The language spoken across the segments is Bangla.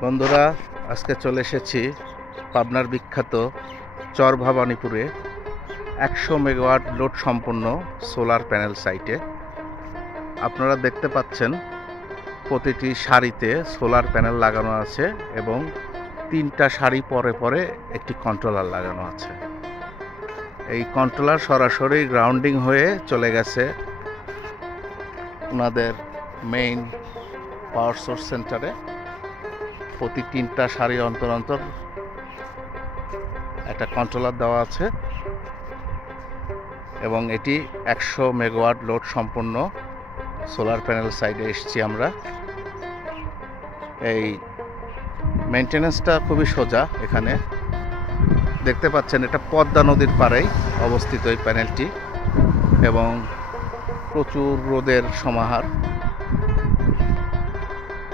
বন্ধুরা, আজকে চলে এসেছি পাবনার বিখ্যাত চর ভবানীপুরে 100 মেগাওয়াট লোড সম্পন্ন সোলার প্যানেল সাইটে। আপনারা দেখতে পাচ্ছেন প্রতিটি সারিতে সোলার প্যানেল লাগানো আছে এবং 3টা সারি পরে পরে একটি কন্ট্রোলার লাগানো আছে। এই কন্ট্রোলার সরাসরি গ্রাউন্ডিং হয়ে চলে গেছে ওনাদের মেইন পাওয়ার সোর্স সেন্টারে। প্রতি 3টা সারি অন্তর অন্তর একটা কন্ট্রোলার দেওয়া আছে এবং এটি 100 মেগাওয়াট লোড সম্পন্ন সোলার প্যানেল সাইডে এসেছি আমরা। এই মেনটেন্যান্সটা খুবই সোজা। এখানে দেখতে পাচ্ছেন এটা পদ্মা নদীর পাড়েই অবস্থিত এই প্যানেলটি এবং প্রচুর রোদের সমাহার।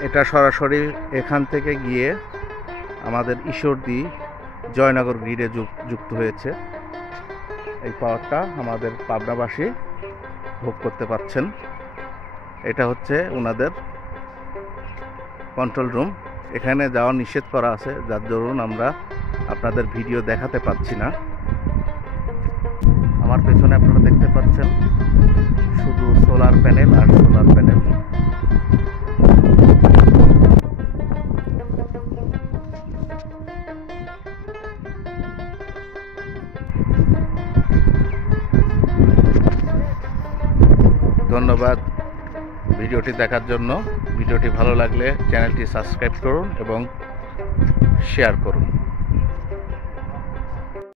এটা সরাসরি এখান থেকে গিয়ে আমাদের ঈশ্বরদী জয়নগর গ্রিডে যুক্ত হয়েছে। এই পাওয়ারটা আমাদের পাবনাবাসী ভোগ করতে পাচ্ছেন। এটা হচ্ছে ওনাদের কন্ট্রোল রুম। এখানে যাওয়া নিষেধ করা আছে, যার দরুন আমরা আপনাদের ভিডিও দেখাতে পাচ্ছি না। আমার পেছনে আপনারা দেখতে পাচ্ছেন শুধু সোলার প্যানেল আর সোলার প্যানেল। ধন্যবাদ ভিডিওটি দেখার জন্য। ভিডিওটি ভালো লাগলে চ্যানেলটি সাবস্ক্রাইব করুন এবং শেয়ার করুন।